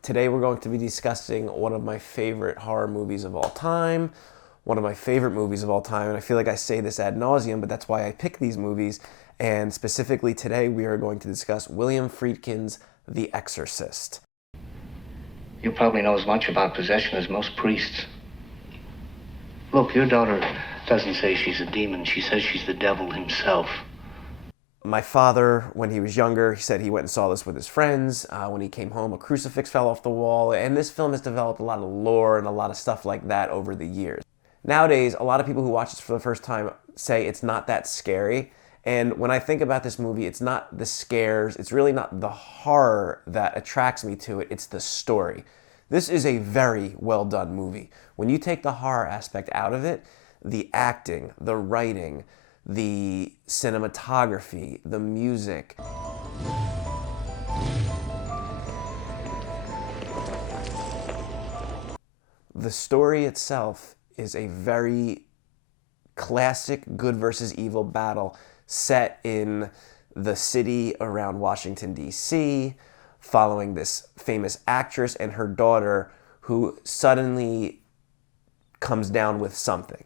Today we're going to be discussing one of my favorite horror movies of all time, one of my favorite movies of all time, and I feel like I say this ad nauseum, but that's why I pick these movies, and specifically today we are going to discuss William Friedkin's The Exorcist. You probably know as much about possession as most priests. Look, your daughter doesn't say she's a demon, she says she's the devil himself. My father, when he was younger, he said he went and saw this with his friends. When he came home, a crucifix fell off the wall, and this film has developed a lot of lore and a lot of stuff like that over the years. Nowadays, a lot of people who watch this for the first time say it's not that scary, and when I think about this movie, it's not the scares, it's really not the horror that attracts me to it, it's the story. This is a very well done movie. When you take the horror aspect out of it, the acting, the writing, the cinematography, the music. The story itself is a very classic good versus evil battle set in the city around Washington, D.C., following this famous actress and her daughter who suddenly comes down with something.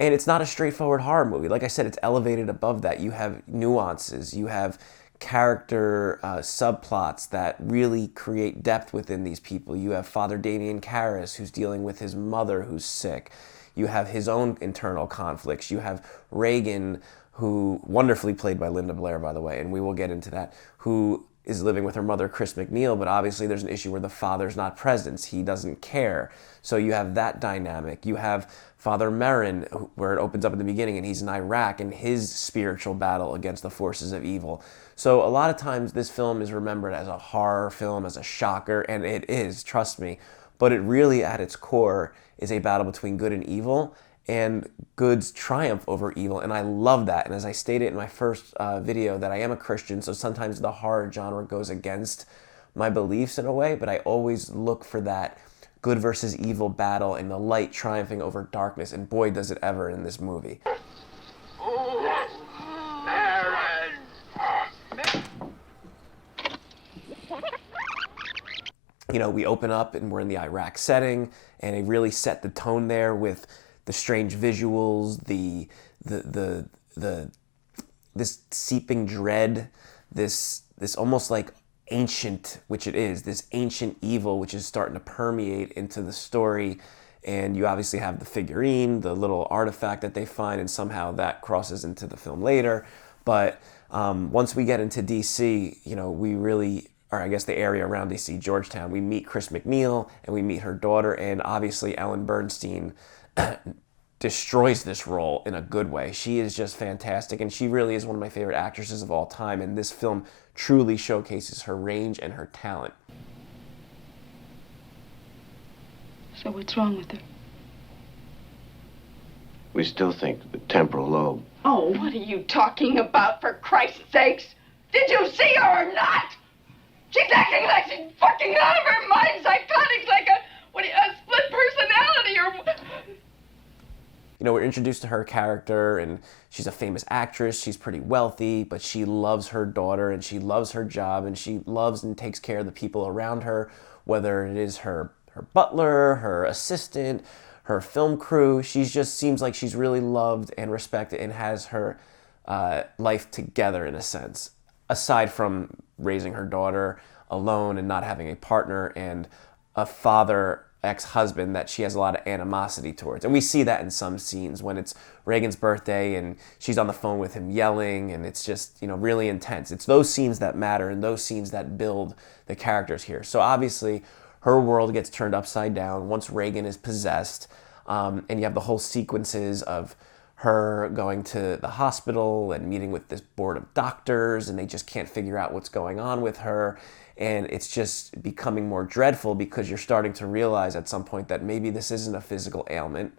And it's not a straightforward horror movie. Like I said, it's elevated above that. You have nuances, you have character subplots that really create depth within these people. You have Father Damien Karras, who's dealing with his mother who's sick. You have his own internal conflicts. You have Reagan, who, wonderfully played by Linda Blair, by the way, and we will get into that, who is living with her mother, Chris McNeil, but obviously there's an issue where the father's not present. He doesn't care. So you have that dynamic. You have Father Merrin, where it opens up in the beginning, and he's in Iraq, and his spiritual battle against the forces of evil. So a lot of times this film is remembered as a horror film, as a shocker, and it is, trust me. But it really, at its core, is a battle between good and evil, and good's triumph over evil, and I love that. And as I stated in my first video, that I am a Christian, so sometimes the horror genre goes against my beliefs in a way, but I always look for that good versus evil battle and the light triumphing over darkness, and boy does it ever in this movie. You know, we open up and we're in the Iraq setting, and it really set the tone there with the strange visuals, this seeping dread, this almost like ancient, which it is, this ancient evil which is starting to permeate into the story. And you obviously have the figurine, the little artifact that they find, and somehow that crosses into the film later. But once we get into DC, you know, we really, or I guess the area around DC, Georgetown, we meet Chris McNeil and we meet her daughter, and obviously Ellen Bernstein destroys this role in a good way. She is just fantastic, and she really is one of my favorite actresses of all time, and this film truly showcases her range and her talent. So what's wrong with her? We still think the temporal lobe. Oh, what are you talking about, for Christ's sakes? Did you see her or not? She's acting like she's fucking out of her mind, psychotic, like a split personality or... You know, we're introduced to her character, and she's a famous actress, she's pretty wealthy, but she loves her daughter, and she loves her job, and she loves and takes care of the people around her, whether it is her butler, her assistant, her film crew. She just seems like she's really loved and respected and has her life together in a sense, aside from raising her daughter alone and not having a partner and a father ex-husband that she has a lot of animosity towards. And we see that in some scenes when it's Reagan's birthday and she's on the phone with him yelling, and it's just, you know, really intense. It's those scenes that matter and those scenes that build the characters here. So obviously her world gets turned upside down once Reagan is possessed, and you have the whole sequences of her going to the hospital and meeting with this board of doctors, and they just can't figure out what's going on with her. And it's just becoming more dreadful because you're starting to realize at some point that maybe this isn't a physical ailment.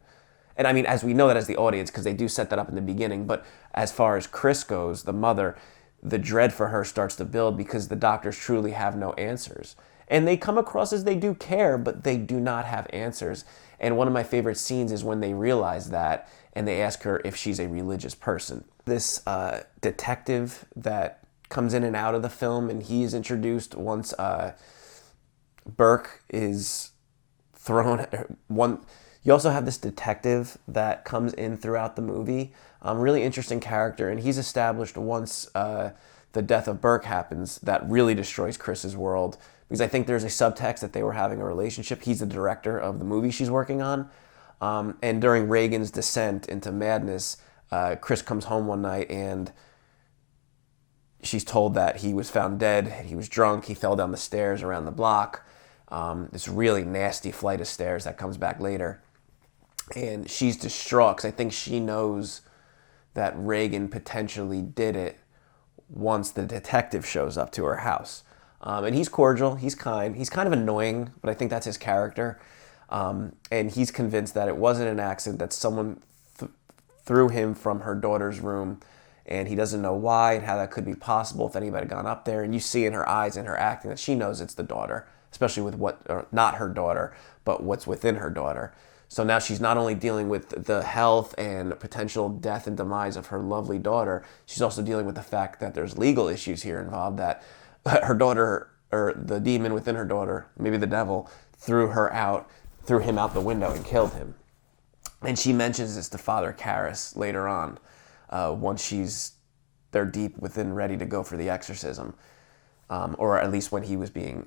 And I mean, as we know that as the audience, because they do set that up in the beginning, but as far as Chris goes, the mother, the dread for her starts to build because the doctors truly have no answers. And they come across as they do care, but they do not have answers. And one of my favorite scenes is when they realize that and they ask her if she's a religious person. This detective that comes in and out of the film, and he is introduced once Burke is thrown. You also have this detective that comes in throughout the movie. Really interesting character, and he's established once the death of Burke happens that really destroys Chris's world, because I think there's a subtext that they were having a relationship. He's the director of the movie she's working on. And during Reagan's descent into madness, Chris comes home one night and she's told that he was found dead. He was drunk. He fell down the stairs around the block. This really nasty flight of stairs that comes back later. And she's distraught because I think she knows that Reagan potentially did it once the detective shows up to her house. And he's cordial, he's kind, he's kind of annoying, but I think that's his character. And he's convinced that it wasn't an accident, that someone threw him from her daughter's room, and he doesn't know why and how that could be possible if anybody had gone up there. And you see in her eyes and her acting that she knows it's the daughter, especially with not her daughter, but what's within her daughter. So now she's not only dealing with the health and potential death and demise of her lovely daughter, she's also dealing with the fact that there's legal issues here involved, that her daughter, or the demon within her daughter, maybe the devil, threw him out the window and killed him. And she mentions this to Father Karras later on, once they're deep within, ready to go for the exorcism, or at least when he was being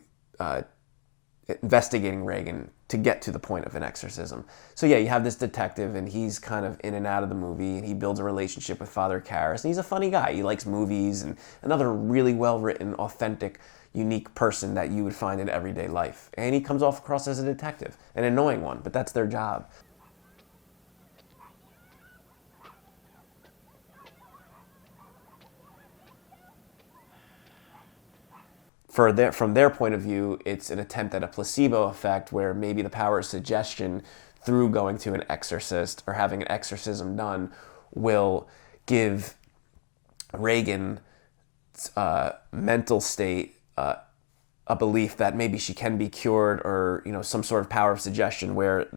investigating Reagan to get to the point of an exorcism. So yeah, you have this detective, and he's kind of in and out of the movie, and he builds a relationship with Father Karras, and he's a funny guy. He likes movies, and another really well-written, authentic, unique person that you would find in everyday life. And he comes off across as a detective, an annoying one, but that's their job. From their point of view, it's an attempt at a placebo effect where maybe the power of suggestion through going to an exorcist or having an exorcism done will give Reagan's mental state a belief that maybe she can be cured, or some sort of power of suggestion where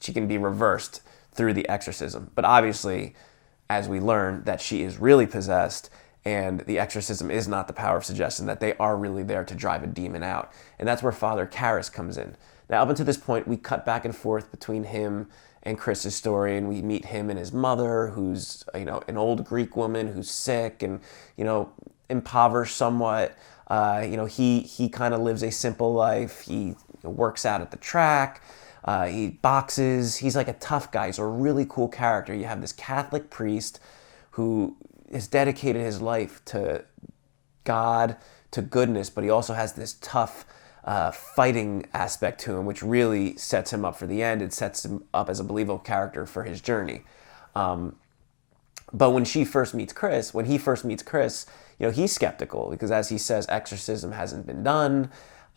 she can be reversed through the exorcism. But obviously, as we learn, that she is really possessed, and the exorcism is not the power of suggestion, that they are really there to drive a demon out. And that's where Father Karras comes in. Now, up until this point, we cut back and forth between him and Chris's story, and we meet him and his mother, who's an old Greek woman who's sick and impoverished somewhat. He kind of lives a simple life. He works out at the track. He boxes. He's like a tough guy. He's a really cool character. You have this Catholic priest who has dedicated his life to God, to goodness, but he also has this tough fighting aspect to him, which really sets him up for the end. It sets him up as a believable character for his journey. But when he first meets Chris, he's skeptical because, as he says, exorcism hasn't been done.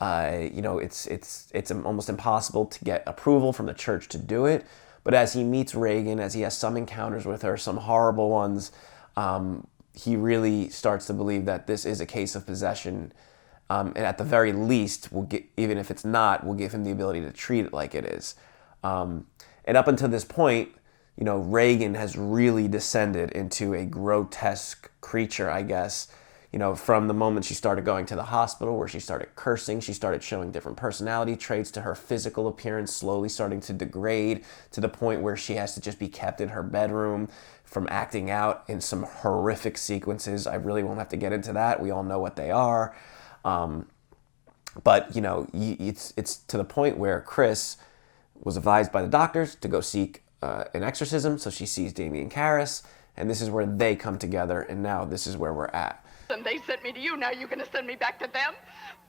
It's almost impossible to get approval from the church to do it. But as he meets Reagan, as he has some encounters with her, some horrible ones, he really starts to believe that this is a case of possession, and at the very least, even if it's not, will give him the ability to treat it like it is. And up until this point, Reagan has really descended into a grotesque creature, I guess. From the moment she started going to the hospital, where she started cursing, she started showing different personality traits, to her physical appearance slowly starting to degrade to the point where she has to just be kept in her bedroom from acting out in some horrific sequences. I really won't have to get into that. We all know what they are. But it's to the point where Chris was advised by the doctors to go seek an exorcism. So she sees Damien Karras, and this is where they come together. And now this is where we're at. And they sent me to you. Now you're going to send me back to them?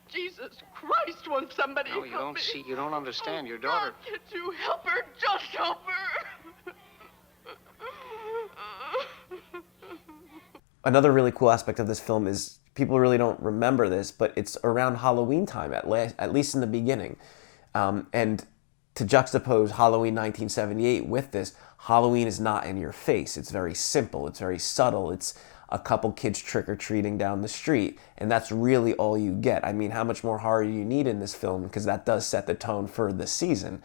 Jesus Christ, won't somebody help me? No, you don't understand. Your daughter... God, can't you help her? Just help her. Another really cool aspect of this film is people really don't remember this, but it's around Halloween time, at least in the beginning. And to juxtapose Halloween 1978 with this, Halloween is not in your face. It's very simple. It's very subtle. It's a couple kids trick-or-treating down the street, and that's really all you get. I mean, how much more horror do you need in this film? Because that does set the tone for the season.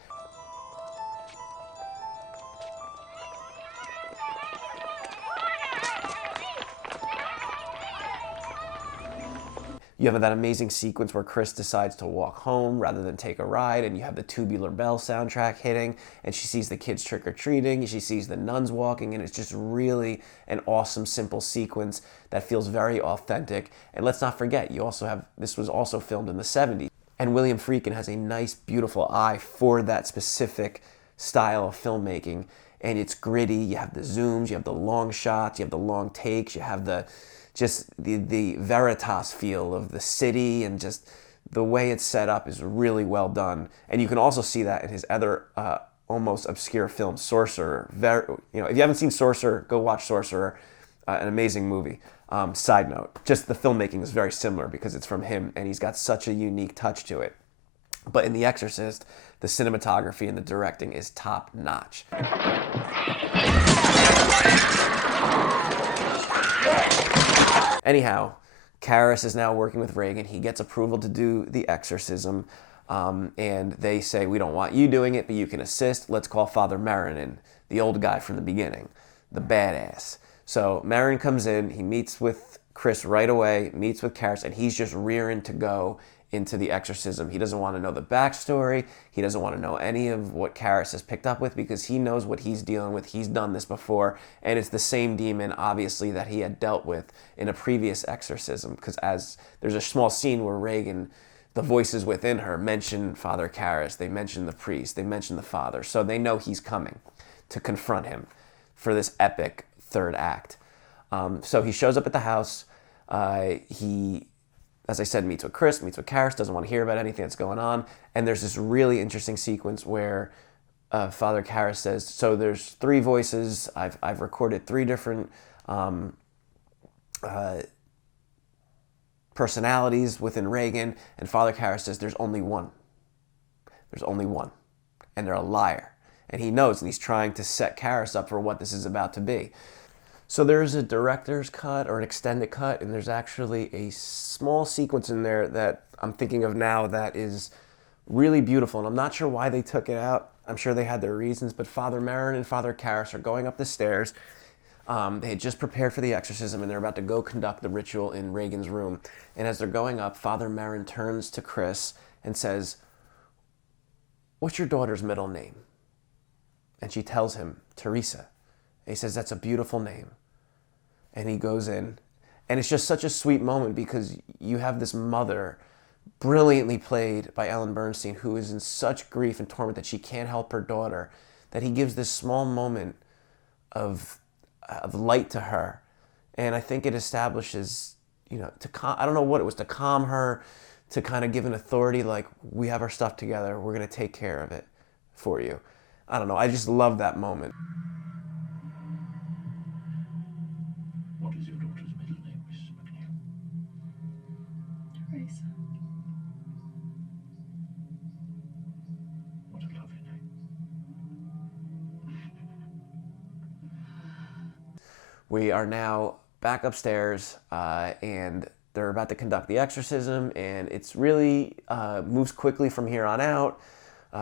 You have that amazing sequence where Chris decides to walk home rather than take a ride, and you have the Tubular Bell soundtrack hitting, and she sees the kids trick-or-treating, she sees the nuns walking, and it's just really an awesome, simple sequence that feels very authentic. And let's not forget, this was also filmed in the 70s, and William Friedkin has a nice, beautiful eye for that specific style of filmmaking, and it's gritty. You have the zooms, you have the long shots, you have the long takes, you have the veritas feel of the city, and just the way it's set up is really well done. And you can also see that in his other almost obscure film, Sorcerer. If you haven't seen Sorcerer, go watch Sorcerer. An amazing movie. Side note, just the filmmaking is very similar because it's from him, and he's got such a unique touch to it. But in The Exorcist, the cinematography and the directing is top notch. Anyhow, Karras is now working with Regan. He gets approval to do the exorcism, and they say, we don't want you doing it, but you can assist. Let's call Father Merrin in, the old guy from the beginning, the badass. So Merrin comes in, he meets with Chris right away, meets with Karras, and he's just rearing to go into the exorcism. He doesn't want to know the backstory. He doesn't want to know any of what Karras has picked up with because he knows what he's dealing with. He's done this before, and it's the same demon, obviously, that he had dealt with in a previous exorcism, because as there's a small scene where Regan, the voices within her, mention Father Karras, they mention the priest, they mention the father, so they know he's coming to confront him for this epic third act. So he shows up at the house. He, as I said, meets with Chris, meets with Karras, doesn't want to hear about anything that's going on. And there's this really interesting sequence where Father Karras says, so there's three voices. I've recorded three different personalities within Regan. And Father Karras says, there's only one. There's only one. And they're a liar. And he knows, and he's trying to set Karras up for what this is about to be. So there's a director's cut or an extended cut, and there's actually a small sequence in there that I'm thinking of now that is really beautiful, and I'm not sure why they took it out. I'm sure they had their reasons, but Father Merrin and Father Karras are going up the stairs. They had just prepared for the exorcism, and they're about to go conduct the ritual in Regan's room. And as they're going up, Father Merrin turns to Chris and says, "What's your daughter's middle name?" And she tells him, "Teresa." And he says, "That's a beautiful name." And he goes in, and it's just such a sweet moment because you have this mother, brilliantly played by Ellen Bernstein, who is in such grief and torment that she can't help her daughter, that he gives this small moment of light to her. And I think it establishes, I don't know what it was, to calm her, to kind of give an authority like, we have our stuff together, we're going to take care of it for you. I don't know, I just love that moment. What is your daughter's middle name, Mrs. McNeil? Teresa. What a lovely name. We are now back upstairs, and they're about to conduct the exorcism, and it's really moves quickly from here on out.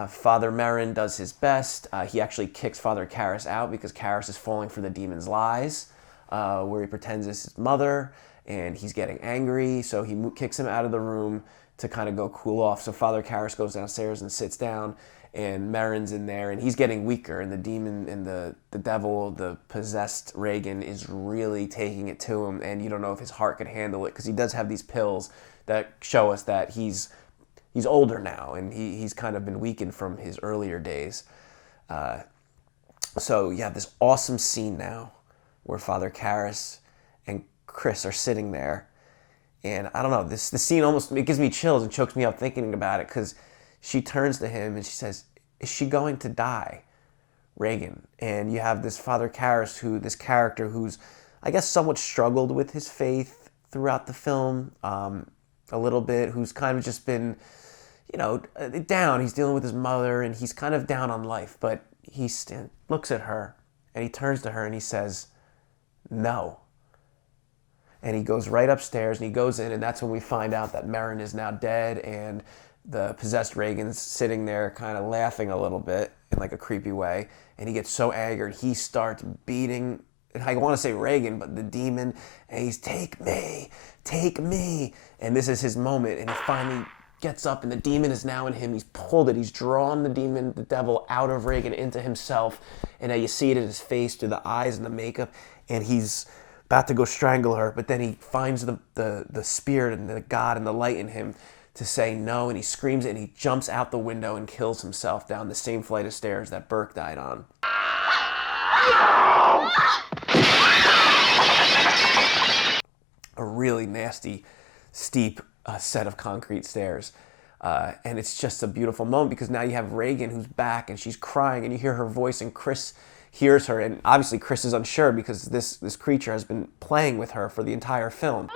Father Merrin does his best. He actually kicks Father Karras out because Karras is falling for the demon's lies, where he pretends it's his mother, and he's getting angry, so he kicks him out of the room to kind of go cool off. So Father Karras goes downstairs and sits down, and Merrin's in there, and he's getting weaker, and the demon and the devil, the possessed Regan, is really taking it to him, and you don't know if his heart could handle it, because he does have these pills that show us that he's older now, and he's kind of been weakened from his earlier days. So you have this awesome scene now where Father Karras and Chris are sitting there, and I don't know, the scene it gives me chills and chokes me up thinking about it, because she turns to him and she says, "Is she going to die, Regan?" And you have this Father Karras, this character who's, I guess, somewhat struggled with his faith throughout the film, a little bit, who's kind of just been, down. He's dealing with his mother, and he's kind of down on life, but he looks at her, and he turns to her, and he says, "No." And he goes right upstairs, and he goes in, and that's when we find out that Merrin is now dead, and the possessed Regan's sitting there kind of laughing a little bit in like a creepy way, and he gets so angered, he starts beating and I want to say Reagan, but the demon, and he's, take me, take me. And this is his moment, and he finally gets up, and the demon is now in him. He's pulled it. He's drawn the demon, the devil, out of Reagan into himself. And now you see it in his face through the eyes and the makeup, and he's about to go strangle her, but then he finds the spirit and the God and the light in him to say no, and he screams it, and he jumps out the window and kills himself down the same flight of stairs that Burke died on. A really nasty, steep set of concrete stairs. And it's just a beautiful moment because now you have Reagan who's back and she's crying and you hear her voice and Chris hears her, and obviously Chris is unsure because this creature has been playing with her for the entire film.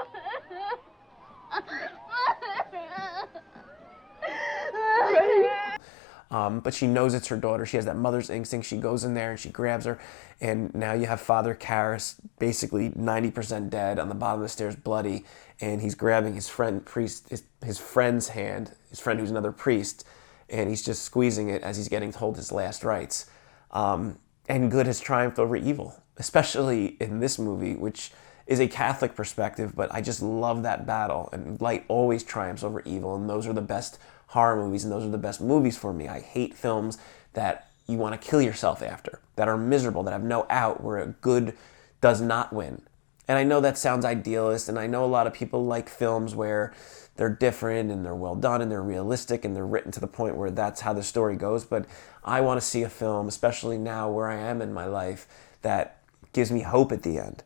But she knows it's her daughter. She has that mother's instinct. She goes in there and she grabs her, and now you have Father Karras basically 90% dead on the bottom of the stairs, bloody, and he's grabbing his friend's hand, his friend who's another priest, and he's just squeezing it as he's getting told his last rites. And good has triumphed over evil, especially in this movie, which is a Catholic perspective, but I just love that battle, and light always triumphs over evil, and those are the best horror movies, and those are the best movies for me. I hate films that you want to kill yourself after, that are miserable, that have no out, where a good does not win. And I know that sounds idealist, and I know a lot of people like films where they're different and they're well done and they're realistic and they're written to the point where that's how the story goes, but I want to see a film, especially now where I am in my life, that gives me hope at the end,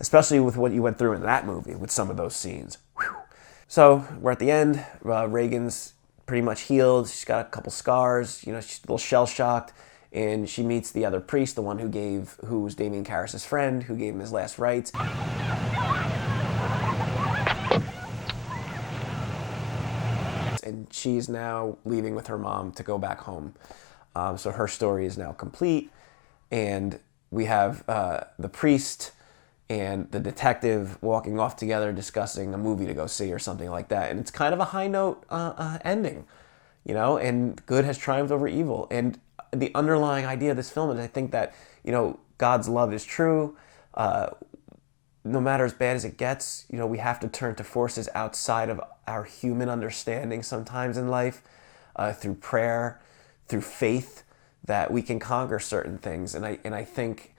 especially with what you went through in that movie with some of those scenes. Whew. So we're at the end. Reagan's pretty much healed. She's got a couple scars. She's a little shell-shocked, and she meets the other priest, the one who was Damien Karras' friend, who gave him his last rites. And she's now leaving with her mom to go back home. So her story is now complete, and we have the priest and the detective walking off together discussing a movie to go see or something like that. And it's kind of a high note ending, and good has triumphed over evil. And the underlying idea of this film is, I think that, God's love is true. No matter as bad as it gets, we have to turn to forces outside of our human understanding sometimes in life, through prayer, through faith, that we can conquer certain things. And I think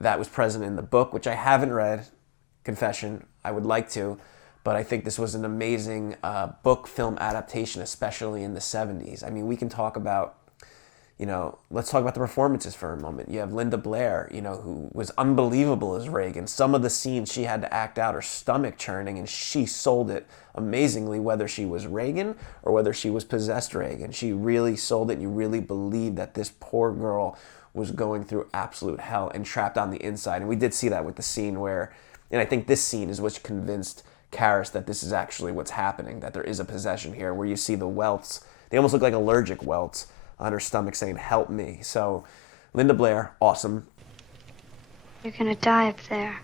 that was present in the book, which I haven't read, confession, I would like to, but I think this was an amazing book film adaptation, especially in the 70s. I mean, we can talk about, let's talk about the performances for a moment. You have Linda Blair, who was unbelievable as Reagan. Some of the scenes she had to act out are stomach churning, and she sold it amazingly, whether she was Reagan or whether she was possessed Reagan. She really sold it. You really believed that this poor girl was going through absolute hell and trapped on the inside. And we did see that with the scene and I think this scene is what convinced Karras that this is actually what's happening, that there is a possession here, where you see the welts. They almost look like allergic welts on her stomach saying, help me. So Linda Blair, awesome. You're gonna die up there.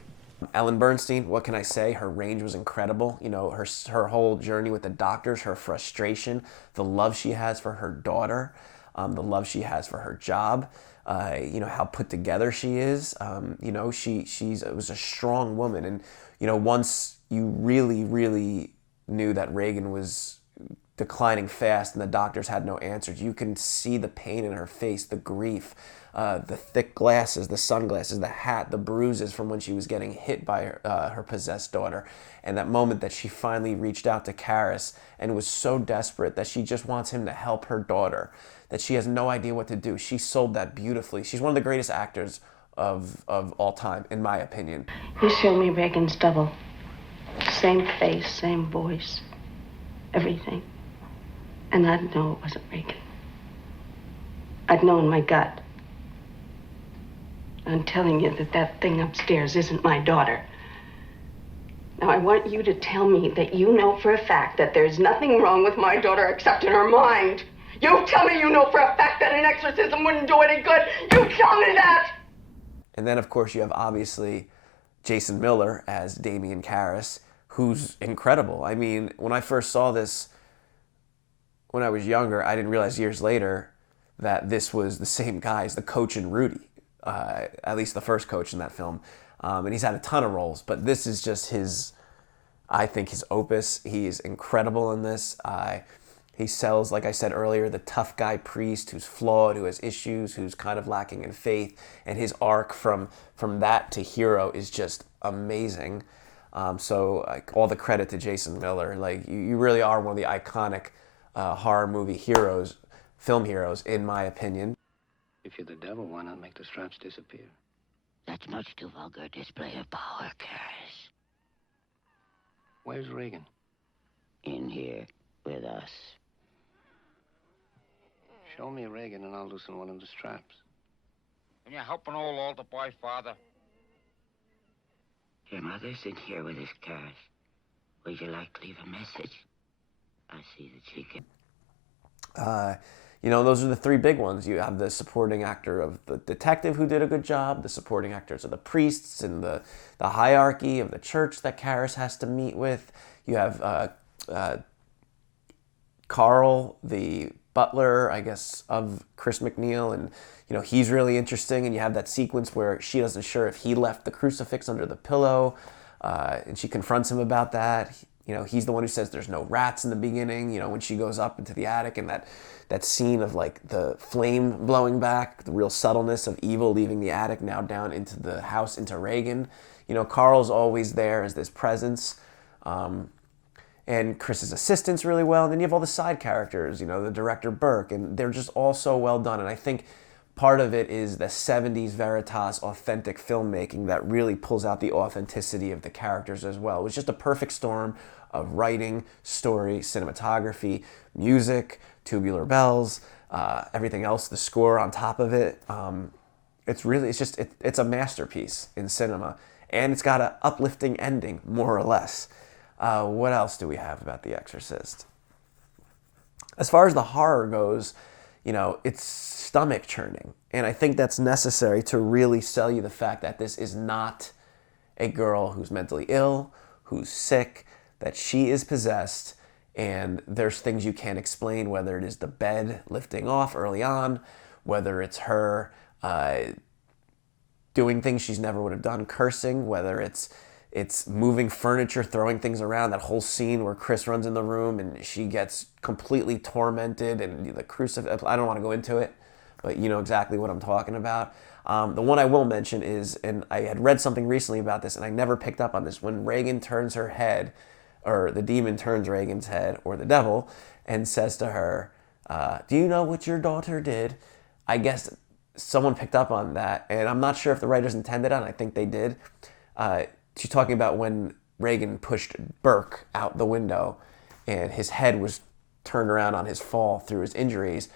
Ellen Bernstein, what can I say? Her range was incredible. Her whole journey with the doctors, her frustration, the love she has for her daughter, the love she has for her job, how put together she is. It was a strong woman. And, once you really, really knew that Reagan was declining fast and the doctors had no answers, you can see the pain in her face, the grief, the thick glasses, the sunglasses, the hat, the bruises from when she was getting hit by her possessed daughter. And that moment that she finally reached out to Karras and was so desperate that she just wants him to help her daughter, that she has no idea what to do. She sold that beautifully. She's one of the greatest actors of all time, in my opinion. You showed me Reagan's double. Same face, same voice, everything. And I'd know it wasn't Reagan. I'd know in my gut. I'm telling you that thing upstairs isn't my daughter. Now, I want you to tell me that you know for a fact that there's nothing wrong with my daughter except in her mind. You tell me you know for a fact that an exorcism wouldn't do any good. You tell me that! And then, of course, you have, obviously, Jason Miller as Damien Karras, who's incredible. I mean, when I first saw this, when I was younger, I didn't realize years later that this was the same guy as the coach in Rudy, at least the first coach in that film. And he's had a ton of roles, but this is just his, I think, his opus. He's incredible in this. He sells, like I said earlier, the tough guy priest who's flawed, who has issues, who's kind of lacking in faith, and his arc from that to hero is just amazing. So like, all the credit to Jason Miller. Like you really are one of the iconic horror movie heroes, film heroes, in my opinion. If you're the devil, why not make the straps disappear? That's much too vulgar a display of power, Karis. Where's Reagan? In here with us. Show me Reagan and I'll loosen one of the straps. Can you help an old altar boy, Father? Your mother's in here with us, Karis. Would you like to leave a message? I see that she can. You know, those are the three big ones. You have the supporting actor of the detective who did a good job, the supporting actors of the priests and the hierarchy of the church that Karis has to meet with. You have Carl, the butler, I guess, of Chris McNeil, and you know, he's really interesting. And you have that sequence where she isn't sure if he left the crucifix under the pillow, and she confronts him about that. You know, he's the one who says there's no rats in the beginning, you know, when she goes up into the attic, and that scene of like the flame blowing back, the real subtleness of evil leaving the attic now down into the house, into Reagan. You know, Carl's always there as this presence. And Chris's assistant's really well. And then you have all the side characters, you know, the director Burke, and they're just all so well done. And I think part of it is the 70s Veritas authentic filmmaking that really pulls out the authenticity of the characters as well. It was just a perfect storm of writing, story, cinematography, music, Tubular Bells, everything else, the score on top of it. It's a masterpiece in cinema, and it's got an uplifting ending, more or less. What else do we have about The Exorcist? As far as the horror goes, you know, it's stomach churning, and I think that's necessary to really sell you the fact that this is not a girl who's mentally ill, who's sick, that she is possessed, and there's things you can't explain, whether it is the bed lifting off early on, whether it's her doing things she's never would have done, cursing, whether it's moving furniture, throwing things around, that whole scene where Chris runs in the room and she gets completely tormented, and the crucifix, I don't want to go into it, but you know exactly what I'm talking about. The one I will mention is, and I had read something recently about this and I never picked up on this, when Reagan turns her head, or the demon turns Reagan's head, or the devil, and says to her, do you know what your daughter did? I guess someone picked up on that, and I'm not sure if the writers intended it, I think they did. She's talking about when Reagan pushed Burke out the window and his head was turned around on his fall through his injuries.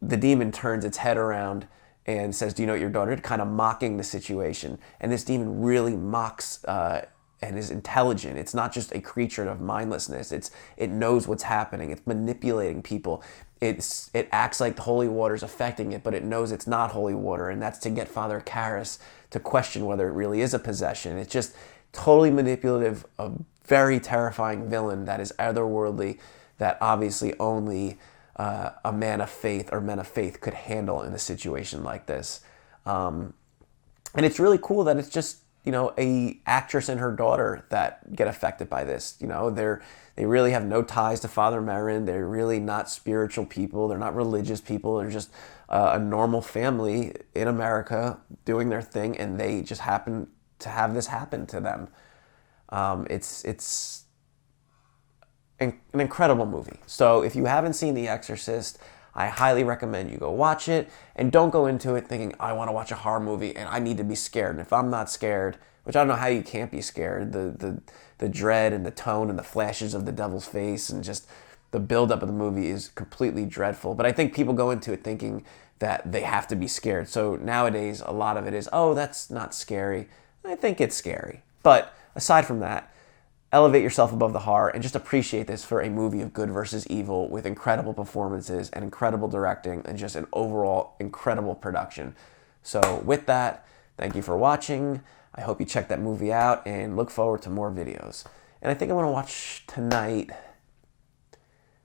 The demon turns its head around and says, do you know what your daughter did? Kind of mocking the situation. And this demon really mocks and is intelligent. It's not just a creature of mindlessness. It knows what's happening. It's manipulating people. It acts like the holy water is affecting it, but it knows it's not holy water, and that's to get Father Karras to question whether it really is a possession. It's just totally manipulative, a very terrifying villain that is otherworldly, that obviously only a man of faith or men of faith could handle in a situation like this. And it's really cool that it's just, you know, a actress and her daughter that get affected by this. You know, they really have no ties to Father Merrin. They're really not spiritual people. They're not religious people. They're just a normal family in America doing their thing, and they just happen to have this happen to them. It's an incredible movie. So if you haven't seen The Exorcist, I highly recommend you go watch it, and don't go into it thinking, I want to watch a horror movie and I need to be scared. And if I'm not scared, which I don't know how you can't be scared, the dread and the tone and the flashes of the devil's face and just the buildup of the movie is completely dreadful. But I think people go into it thinking that they have to be scared. So nowadays, a lot of it is, oh, that's not scary. I think it's scary. But aside from that, elevate yourself above the horror and just appreciate this for a movie of good versus evil with incredible performances and incredible directing and just an overall incredible production. So with that, thank you for watching. I hope you check that movie out and look forward to more videos. And I think I'm going to watch tonight.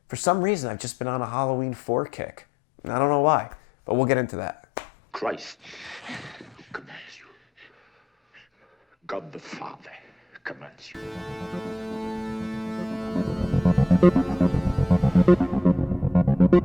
For some reason, I've just been on a Halloween 4 kick. I don't know why, but we'll get into that. Christ, who commands you? God the Father commands you.